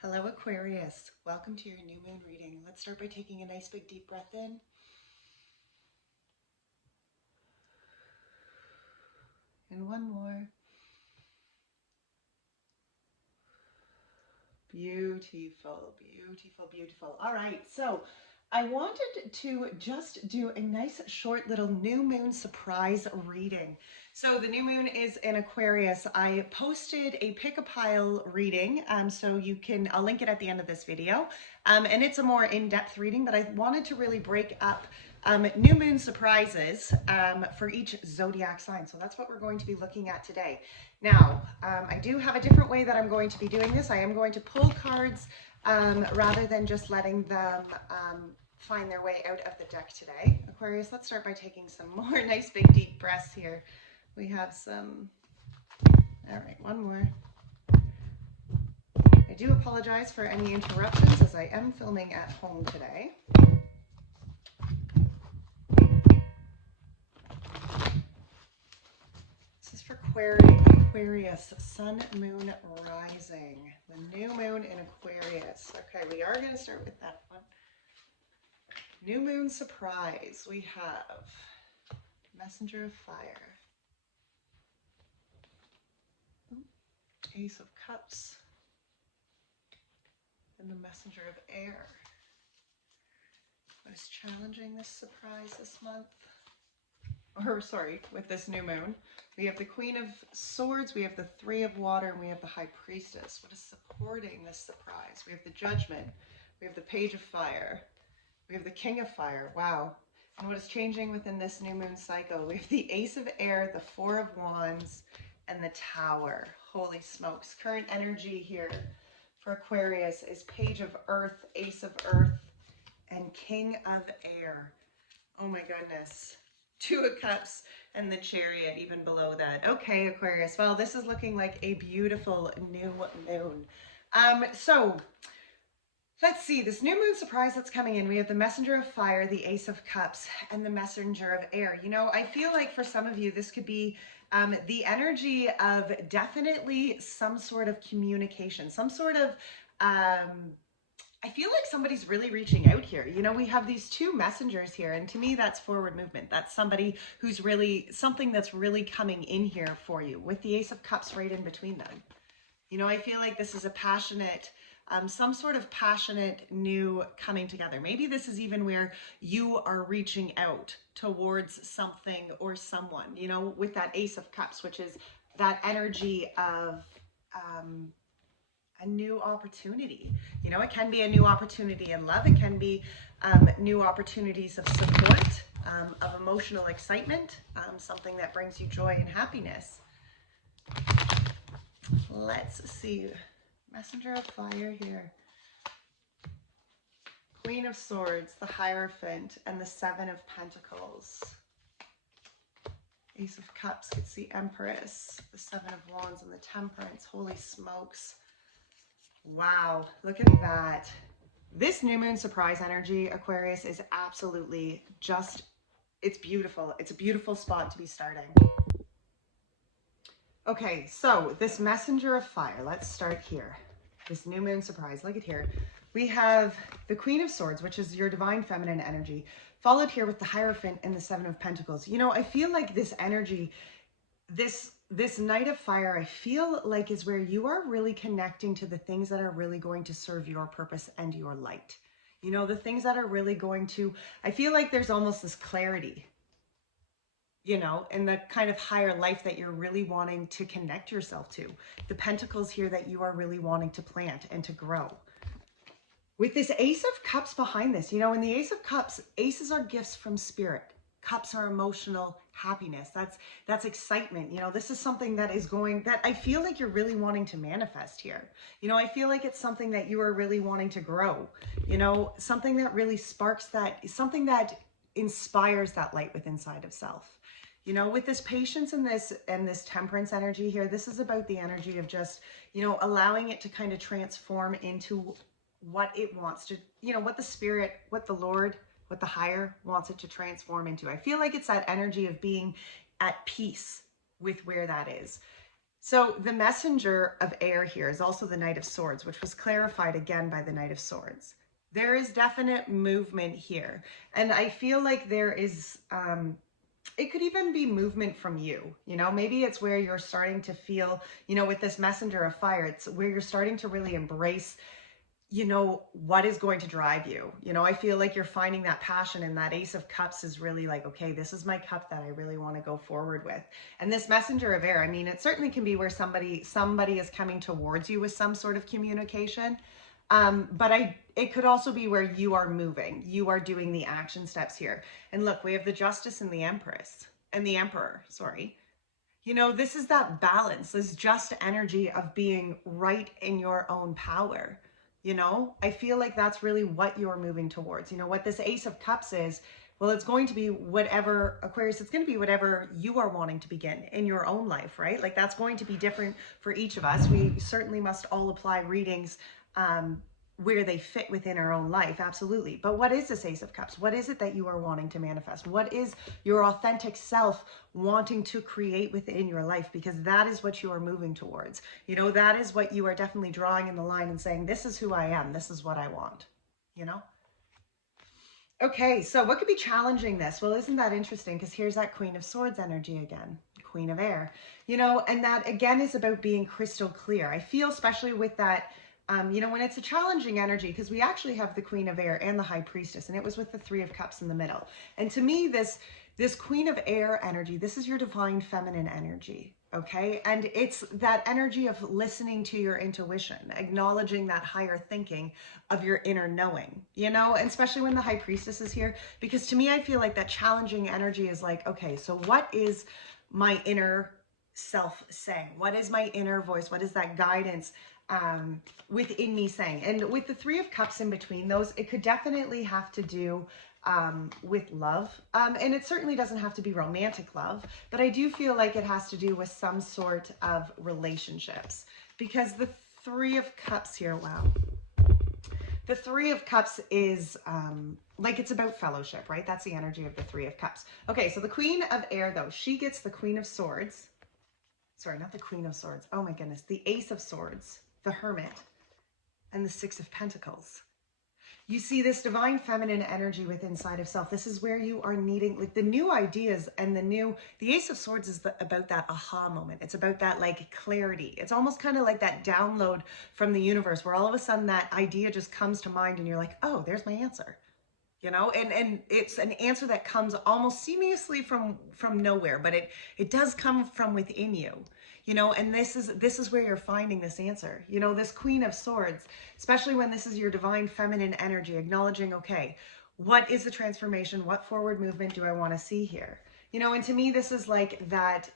Hello Aquarius, welcome to your new moon reading. Let's start by taking a nice big deep breath in. And one more. Beautiful, beautiful, beautiful. All right, so I wanted to just do a nice short little new moon surprise reading. So the new moon is in Aquarius. I posted a pick-a-pile reading, so I'll link it at the end of this video. And it's a more in-depth reading, but I wanted to really break up new moon surprises for each zodiac sign. So that's what we're going to be looking at today. Now, I do have a different way that I'm going to be doing this. I am going to pull cards rather than just letting them find their way out of the deck today. Aquarius, let's start by taking some more nice big deep breaths here. We have some, all right, one more. I do apologize for any interruptions as I am filming at home today. This is for Aquarius, Sun, Moon, Rising. The new moon in Aquarius. Okay, we are going to start with that one. New moon surprise. We have Messenger of Fire. Ace of Cups. And the Messenger of Air. What is challenging this surprise this month? Or sorry, with this new moon. We have the Queen of Swords, we have the Three of Water, and we have the High Priestess. What is supporting this surprise? We have the Judgment, we have the Page of Fire, we have the King of Fire. Wow. And what is changing within this new moon cycle? We have the Ace of Air, the Four of Wands, and the Tower. Holy smokes. Current energy here for Aquarius is Page of Earth, Ace of Earth, and King of Air. Oh my goodness. Two of Cups and the Chariot even below that. Okay, Aquarius. Well, this is looking like a beautiful new moon. So let's see, this new moon surprise that's coming in. We have the Messenger of Fire, the Ace of Cups, and the Messenger of Air. You know, I feel like for some of you, this could be the energy of definitely some sort of communication, some sort of I feel like somebody's really reaching out here. You know, we have these two messengers here, and to me, that's forward movement. That's somebody who's really, something that's really coming in here for you with the Ace of Cups right in between them. You know, I feel like this is a passionate, some sort of passionate new coming together. Maybe this is even where you are reaching out towards something or someone, you know, with that Ace of Cups, which is that energy of, a new opportunity. You know, it can be a new opportunity in love. It can be new opportunities of support, of emotional excitement, something that brings you joy and happiness. Let's see. Messenger of Fire here. Queen of Swords, the Hierophant, and the Seven of Pentacles. Ace of Cups, it's the Empress, the Seven of Wands, and the Temperance. Holy smokes. Wow, look at that. This new moon surprise energy, Aquarius, is absolutely just, it's beautiful. It's a beautiful spot to be starting. Okay, so this Messenger of Fire, let's start here. This new moon surprise, look at here. We have the Queen of Swords, which is your divine feminine energy, followed here with the Hierophant and the Seven of Pentacles. You know, I feel like this energy, this Knight of Fire, I feel like is where you are really connecting to the things that are really going to serve your purpose and your light. You know, the things that are really going to, I feel like there's almost this clarity, you know, in the kind of higher life that you're really wanting to connect yourself to. The Pentacles here that you are really wanting to plant and to grow. With this Ace of Cups behind this, you know, in the Ace of Cups, aces are gifts from spirit. Cups are emotional happiness. That's excitement. You know, this is something that is going, that I feel like you're really wanting to manifest here. You know, I feel like it's something that you are really wanting to grow, you know, something that really sparks that, something that inspires that light within inside of self. You know, with this patience and this temperance energy here, this is about the energy of just, you know, allowing it to kind of transform into what it wants to, you know, what the spirit, what the Lord, what the higher wants it to transform into. I feel like it's that energy of being at peace with where that is. So the messenger of air here is also the Knight of Swords, which was clarified again by the Knight of Swords. There is definite movement here. And I feel like there is, it could even be movement from you, you know, maybe it's where you're starting to feel, you know, with this messenger of fire, it's where you're starting to really embrace, you know, what is going to drive you. You know, I feel like you're finding that passion, and that Ace of Cups is really like, okay, this is my cup that I really want to go forward with. And this messenger of air, I mean, it certainly can be where somebody is coming towards you with some sort of communication. But it could also be where you are moving, you are doing the action steps here. And look, we have the Justice and the Empress and the Emperor, sorry. You know, this is that balance, this just energy of being right in your own power. You know, I feel like that's really what you're moving towards. You know, what this Ace of Cups is, well, it's going to be whatever, Aquarius, it's going to be whatever you are wanting to begin in your own life, right? Like that's going to be different for each of us. We certainly must all apply readings where they fit within our own life, absolutely. But what is this Ace of Cups? What is it that you are wanting to manifest? What is your authentic self wanting to create within your life? Because that is what you are moving towards. You know, that is what you are definitely drawing in the line and saying, this is who I am. This is what I want, you know? Okay, so what could be challenging this? Well, isn't that interesting? Because here's that Queen of Swords energy again, Queen of Air, you know, and that again is about being crystal clear. I feel especially with that, you know, when it's a challenging energy, because we actually have the Queen of Air and the High Priestess, and it was with the Three of Cups in the middle. And to me, this Queen of Air energy, this is your divine feminine energy, okay? And it's that energy of listening to your intuition, acknowledging that higher thinking of your inner knowing, you know, and especially when the High Priestess is here, because to me, I feel like that challenging energy is like, okay, so what is my inner self saying? What is my inner voice? What is that guidance within me saying? And with the Three of Cups in between those, it could definitely have to do with love. And it certainly doesn't have to be romantic love, but I do feel like it has to do with some sort of relationships, because the Three of Cups here, wow. The Three of Cups is like it's about fellowship, right? That's the energy of the Three of Cups. Okay, so the Queen of Air, though, she gets the Queen of Swords. Sorry, not the Queen of Swords. Oh my goodness. The Ace of Swords, the Hermit, and the Six of Pentacles. You see this divine feminine energy within inside of self. This is where you are needing like the new ideas and the Ace of Swords is about that aha moment. It's about that like clarity. It's almost kind of like that download from the universe where all of a sudden that idea just comes to mind and you're like, oh, there's my answer. You know, and it's an answer that comes almost seamlessly from nowhere, but it does come from within you, you know, and this is where you're finding this answer. You know, this Queen of Swords, especially when this is your divine feminine energy, acknowledging, okay, what is the transformation? What forward movement do I want to see here? You know, and to me, this is like that.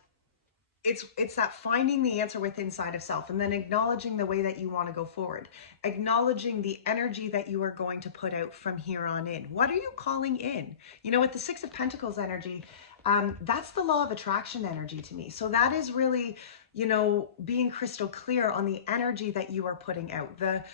It's that finding the answer within inside of self, and then acknowledging the way that you want to go forward, acknowledging the energy that you are going to put out from here on in. What are you calling in? You know, with the Six of Pentacles energy, that's the law of attraction energy to me. So that is really, you know, being crystal clear on the energy that you are putting out, the,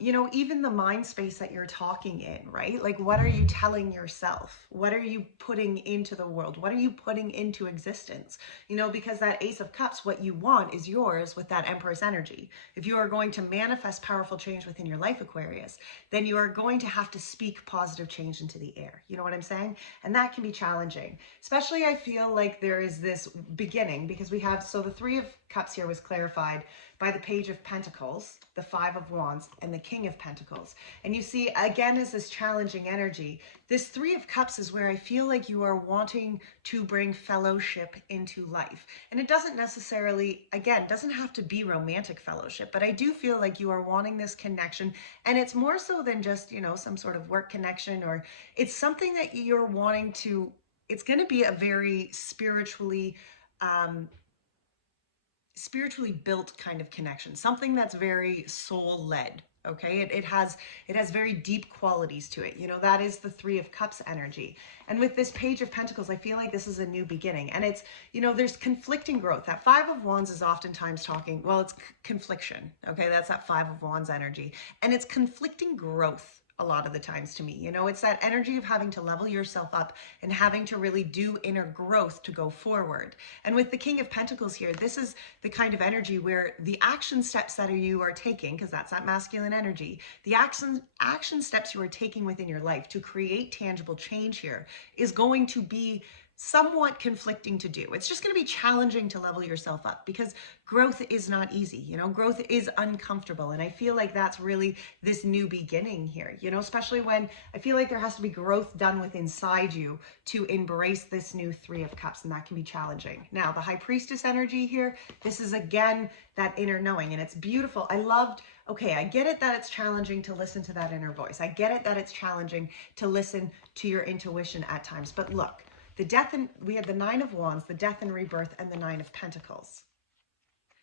you know, even the mind space that you're talking in, right? Like, what are you telling yourself? What are you putting into the world? What are you putting into existence? You know, because that Ace of Cups, what you want is yours with that Empress energy. If you are going to manifest powerful change within your life, Aquarius, then you are going to have to speak positive change into the air. You know what I'm saying? And that can be challenging. Especially, I feel like there is this beginning, because we have, so the Three of Cups here was clarified by the Page of Pentacles, the Five of Wands, and the King of Pentacles. And you see, again, is this challenging energy. This Three of Cups is where I feel like you are wanting to bring fellowship into life. And it doesn't necessarily, again, doesn't have to be romantic fellowship, but I do feel like you are wanting this connection. And it's more so than just, you know, some sort of work connection, or it's something that you're wanting to, it's going to be a very spiritually built kind of connection, something that's very soul led. Okay, it has very deep qualities to it. You know, that is the Three of Cups energy. And with this Page of Pentacles, I feel like this is a new beginning. And it's, you know, there's conflicting growth. That Five of Wands is oftentimes talking, well, it's confliction. Okay, that's that Five of Wands energy. And it's conflicting growth a lot of the times to me. You know, it's that energy of having to level yourself up and having to really do inner growth to go forward. And with the King of Pentacles here, this is the kind of energy where the action steps that you are taking, because that's that masculine energy, the action steps you are taking within your life to create tangible change here is going to be somewhat conflicting to do. It's just going to be challenging to level yourself up because growth is not easy. You know, growth is uncomfortable. And I feel like that's really this new beginning here, you know, especially when I feel like there has to be growth done within inside you to embrace this new Three of Cups. And that can be challenging. Now, the High Priestess energy here, this is again, that inner knowing, and it's beautiful. I loved, okay, I get it that it's challenging to listen to that inner voice. I get it that it's challenging to listen to your intuition at times. But look, the death, and we had the Nine of Wands, the death and rebirth, and the Nine of Pentacles.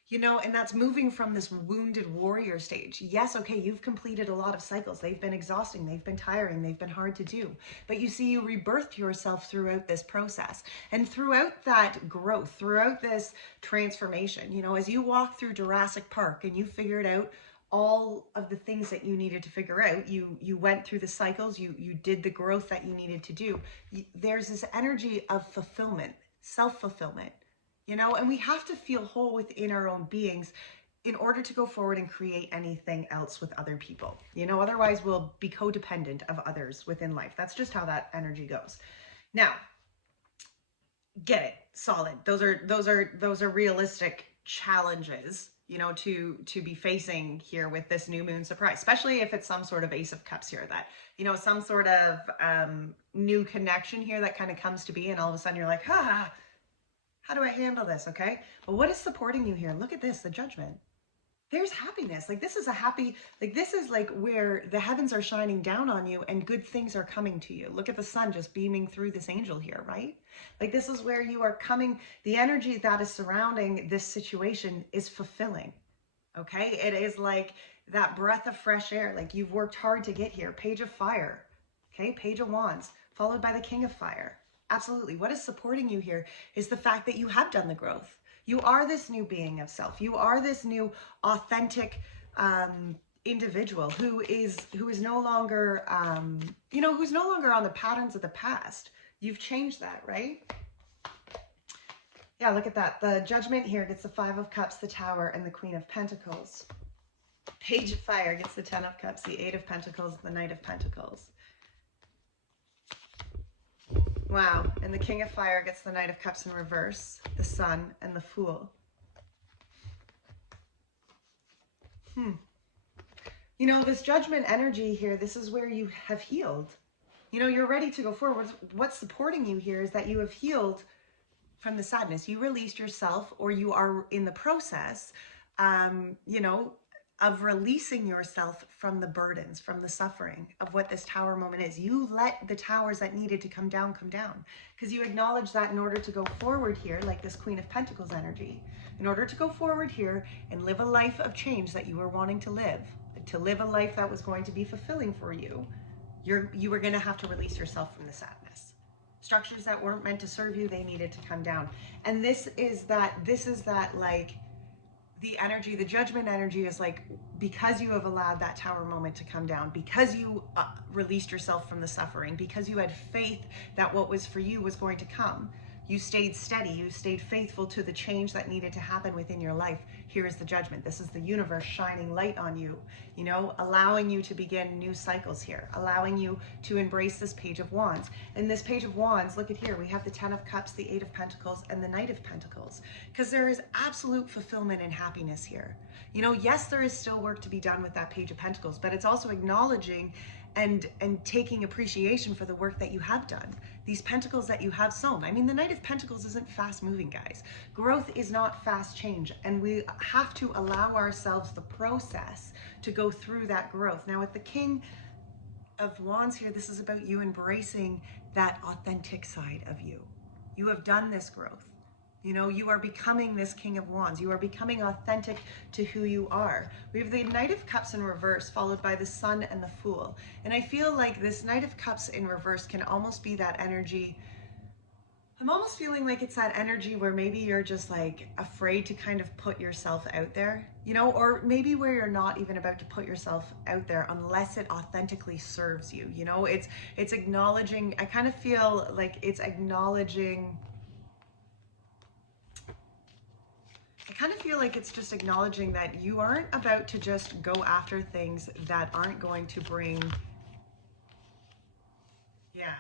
You know, and that's moving from this wounded warrior stage. Yes, okay, you've completed a lot of cycles. They've been exhausting, they've been tiring, they've been hard to do. But you see, you rebirthed yourself throughout this process. And throughout that growth, throughout this transformation, you know, as you walk through Jurassic Park and you figured out all of the things that you needed to figure out, you went through the cycles, you did the growth that you needed to do. There's this energy of fulfillment, self-fulfillment, you know, and we have to feel whole within our own beings in order to go forward and create anything else with other people. You know, otherwise we'll be codependent of others within life. That's just how that energy goes. Now, get it, solid. Those are realistic challenges, you know, to be facing here with this new moon surprise, especially if it's some sort of Ace of Cups here, that, you know, some sort of new connection here that kind of comes to be, and all of a sudden you're like, how do I handle this? Okay. But what is supporting you here? Look at this, the Judgment. There's happiness. Like, this is a happy, like, this is like where the heavens are shining down on you and good things are coming to you. Look at the sun just beaming through this angel here, right? Like, this is where you are coming, the energy that is surrounding this situation is fulfilling. Okay. It is like that breath of fresh air. Like, you've worked hard to get here. Page of Fire. Okay. Page of Wands, followed by the King of Fire. Absolutely. What is supporting you here is the fact that you have done the growth. You are this new being of self. You are this new authentic individual who is no longer, you know, who's no longer on the patterns of the past. You've changed that, right? Yeah, look at that. The Judgment here gets the Five of Cups, the Tower, and the Queen of Pentacles. Page of Fire gets the Ten of Cups, the Eight of Pentacles, the Knight of Pentacles. Wow, and the King of Fire gets the Knight of Cups in reverse, the Sun, and the Fool. You know, this Judgment energy here, this is where you have healed. You know, you're ready to go forward. What's supporting you here is that you have healed from the sadness. You released yourself, or you are in the process, you know, of releasing yourself from the burdens, from the suffering of what this Tower moment is. You let the towers that needed to come down, because you acknowledge that in order to go forward here, like this Queen of Pentacles energy, in order to go forward here and live a life of change that you were wanting to live a life that was going to be fulfilling for you, you were going to have to release yourself from the sadness. Structures that weren't meant to serve you, they needed to come down. And this is that like, the energy, the Judgment energy is like, because you have allowed that Tower moment to come down, because you released yourself from the suffering, because you had faith that what was for you was going to come, you stayed steady, you stayed faithful to the change that needed to happen within your life. Here is the Judgment. This is the universe shining light on you, you know, allowing you to begin new cycles here, allowing you to embrace this Page of Wands. And this Page of Wands, look at here, we have the Ten of Cups, the Eight of Pentacles, and the Knight of Pentacles, because there is absolute fulfillment and happiness here. You know, yes, there is still work to be done with that Page of Pentacles, but it's also acknowledging and taking appreciation for the work that you have done, these pentacles that you have sown. I mean, the Knight of Pentacles isn't fast moving, guys. Growth is not fast change, and we have to allow ourselves the process to go through that growth. Now with the King of Wands here, this is about you embracing that authentic side of you. You have done this growth. You know, you are becoming this King of Wands. You are becoming authentic to who you are. We have the Knight of Cups in reverse, followed by the Sun and the Fool. And I feel like this Knight of Cups in reverse can almost be that energy I'm almost feeling like it's that energy where maybe you're just like afraid to kind of put yourself out there, you know, or maybe where you're not even about to put yourself out there unless it authentically serves you. You know, it's acknowledging, I kind of feel like it's acknowledging, I kind of feel like it's just acknowledging that you aren't about to just go after things that aren't going to bring, yeah.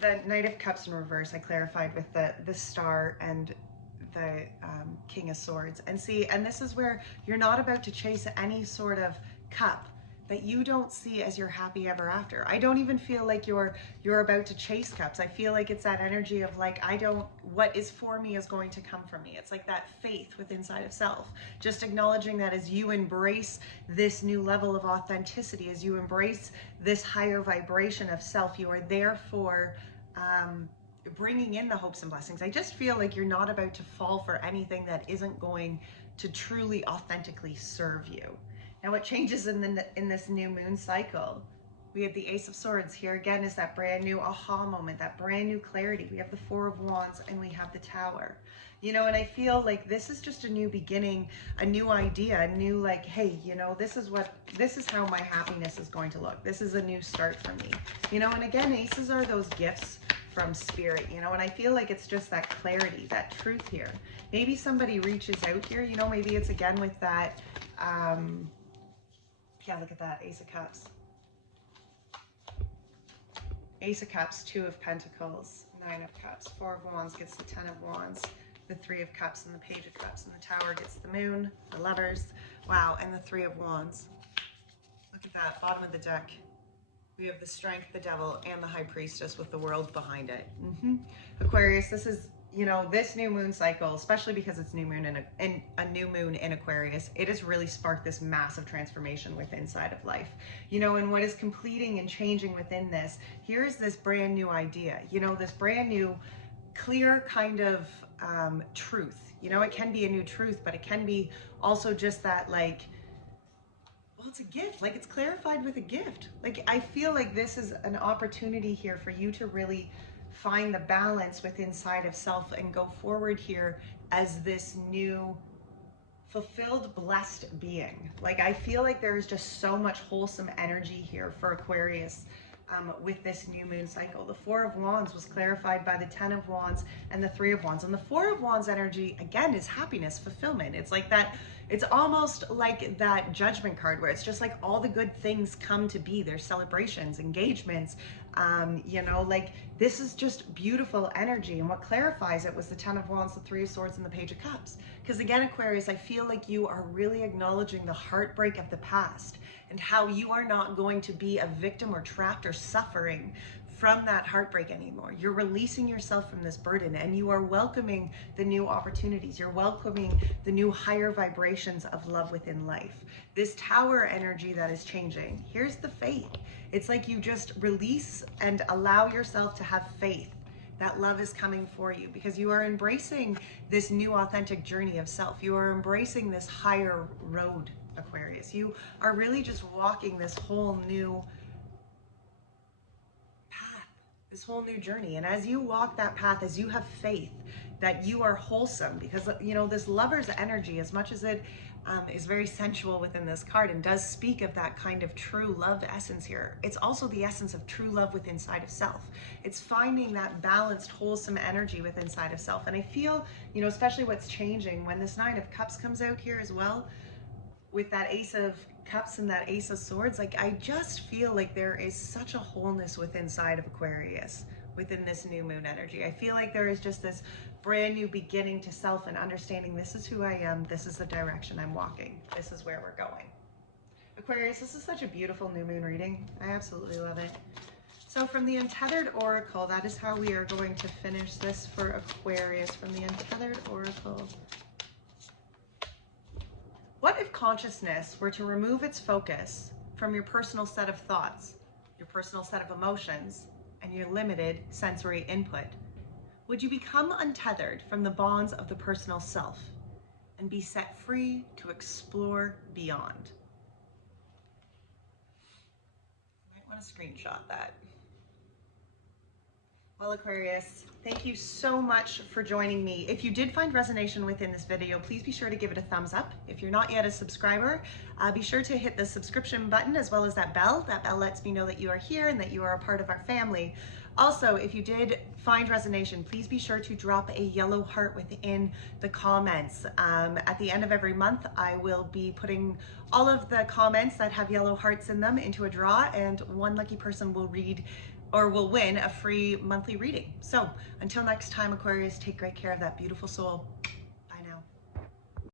The Knight of Cups in reverse, I clarified with the Star and the King of Swords. And see, and this is where you're not about to chase any sort of cup that you don't see as your happy ever after. I don't even feel like you're about to chase cups. I feel like it's that energy of like, what is for me is going to come from me. It's like that faith within inside of self. Just acknowledging that as you embrace this new level of authenticity, as you embrace this higher vibration of self, you are therefore bringing in the hopes and blessings. I just feel like you're not about to fall for anything that isn't going to truly authentically serve you. Now what changes in this new moon cycle? We have the Ace of Swords. Here again is that brand new aha moment, that brand new clarity. We have the Four of Wands and we have the Tower. You know, and I feel like this is just a new beginning, a new idea, a new like, hey, you know, this is how my happiness is going to look. This is a new start for me. You know, and again, aces are those gifts from spirit, you know, and I feel like it's just that clarity, that truth here. Maybe somebody reaches out here, you know, maybe it's again with that, yeah, look at that, Ace of Cups. Ace of Cups, Two of Pentacles, Nine of Cups, Four of Wands gets the Ten of Wands, the Three of Cups and the Page of Cups, and the Tower gets the Moon, the Lovers, wow, and the Three of Wands. Look at that, bottom of the deck. We have the Strength, the Devil, and the High Priestess with the World behind it. Aquarius, this is, you know, this new moon cycle, especially because it's new moon in a new moon in Aquarius, it has really sparked this massive transformation within inside of life. You know, and what is completing and changing within this, here's this brand new idea, you know, this brand new clear kind of truth. You know, it can be a new truth, but it can be also just that like, well, it's a gift, like it's clarified with a gift. Like I feel like this is an opportunity here for you to really find the balance within inside of self and go forward here as this new fulfilled, blessed being. Like I feel like there is just so much wholesome energy here for Aquarius with this new moon cycle. The Four of Wands was clarified by the Ten of Wands and the Three of Wands. And the Four of Wands energy, again, is happiness, fulfillment. It's like that, it's almost like that Judgment card where it's just like all the good things come to be. There's celebrations, engagements, you know, like this is just beautiful energy. And what clarifies it was the Ten of Wands, the Three of Swords, and the Page of Cups. Because again, Aquarius, I feel like you are really acknowledging the heartbreak of the past and how you are not going to be a victim or trapped or suffering from that heartbreak anymore. You're releasing yourself from this burden and you are welcoming the new opportunities. You're welcoming the new higher vibrations of love within life. This Tower energy that is changing. Here's the faith. It's like you just release and allow yourself to have faith that love is coming for you because you are embracing this new authentic journey of self. You are embracing this higher road, Aquarius. You are really just walking this whole new path, this whole new journey. And as you walk that path, as you have faith that you are wholesome, because, you know, this Lover's energy, as much as it is very sensual within this card and does speak of that kind of true love essence here, it's also the essence of true love within inside of self. It's finding that balanced, wholesome energy within inside of self. And I feel, you know, especially what's changing when this Nine of Cups comes out here as well, with that Ace of Cups and that Ace of Swords, like I just feel like there is such a wholeness within inside of Aquarius within this new moon energy. I feel like there is just this brand new beginning to self and understanding this is who I am, this is the direction I'm walking, this is where we're going. Aquarius, this is such a beautiful new moon reading. I absolutely love it. So from the Untethered Oracle, that is how we are going to finish this for Aquarius from the Untethered Oracle. What if consciousness were to remove its focus from your personal set of thoughts, your personal set of emotions, and your limited sensory input? Would you become untethered from the bonds of the personal self and be set free to explore beyond? You might want to screenshot that. Well, Aquarius, thank you so much for joining me. If you did find resonation within this video, please be sure to give it a thumbs up. If you're not yet a subscriber, be sure to hit the subscription button as well as that bell. That bell lets me know that you are here and that you are a part of our family. Also, if you did find resonation, please be sure to drop a yellow heart within the comments. At the end of every month, I will be putting all of the comments that have yellow hearts in them into a draw, and one lucky person will read or will win a free monthly reading. So until next time, Aquarius, take great care of that beautiful soul.